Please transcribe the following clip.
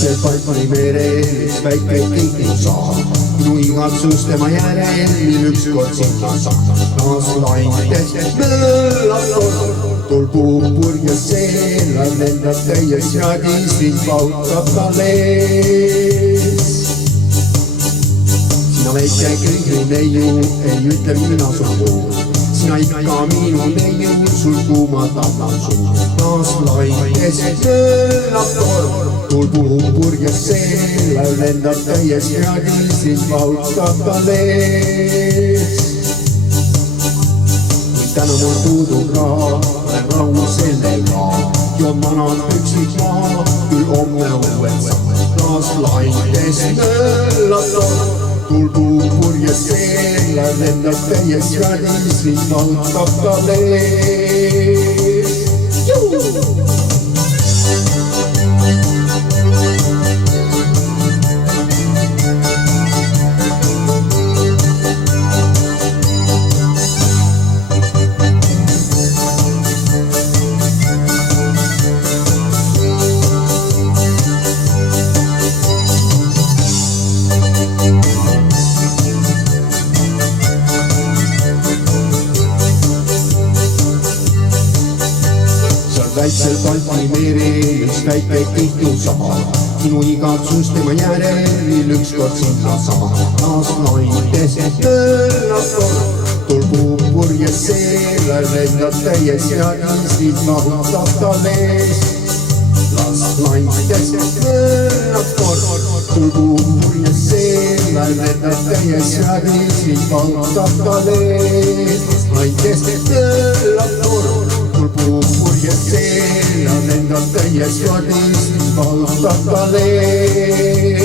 väiksel Balkani merel üks väike kingu saab. Minu igatsus tema järel, mil ükskord sinna saab. Naaslaintes möllab torm, tulbub purjes seelad, lendab täies jadis, mind pautab tal ees. Sina väike kõigri neiu, ei ütle mina sugu. Sina ikka minu neiu, sul kuumatab suu. Naaslaintes möllab torm, tulbub purjes seelad, lendab täies jadis, mind pautab tal ees. Täna mul puudub raha, olen rahul sellega. Joon vanad püksid maha, küll homme uued saab. Naaslaintes möllab torm, tulbub purjes seelad, lendab täies jadis, mind pautab tal ees. Väiksel Balkani merel üks väike kingu saab. Minu igatsus tema järel, mil ükskord sinna saab. Naaslaintes möllab torm, tulbub purjes seelad, lendab täies jadis, mind pautab tal ees. Naaslaintes möllab torm, tulbub purjes seelad, lendab täies jadis, mind pautab tal ees. Naaslaintes möllab torm, tulbub purjes seelad, lendab täies jadis, mind pautab tal ees.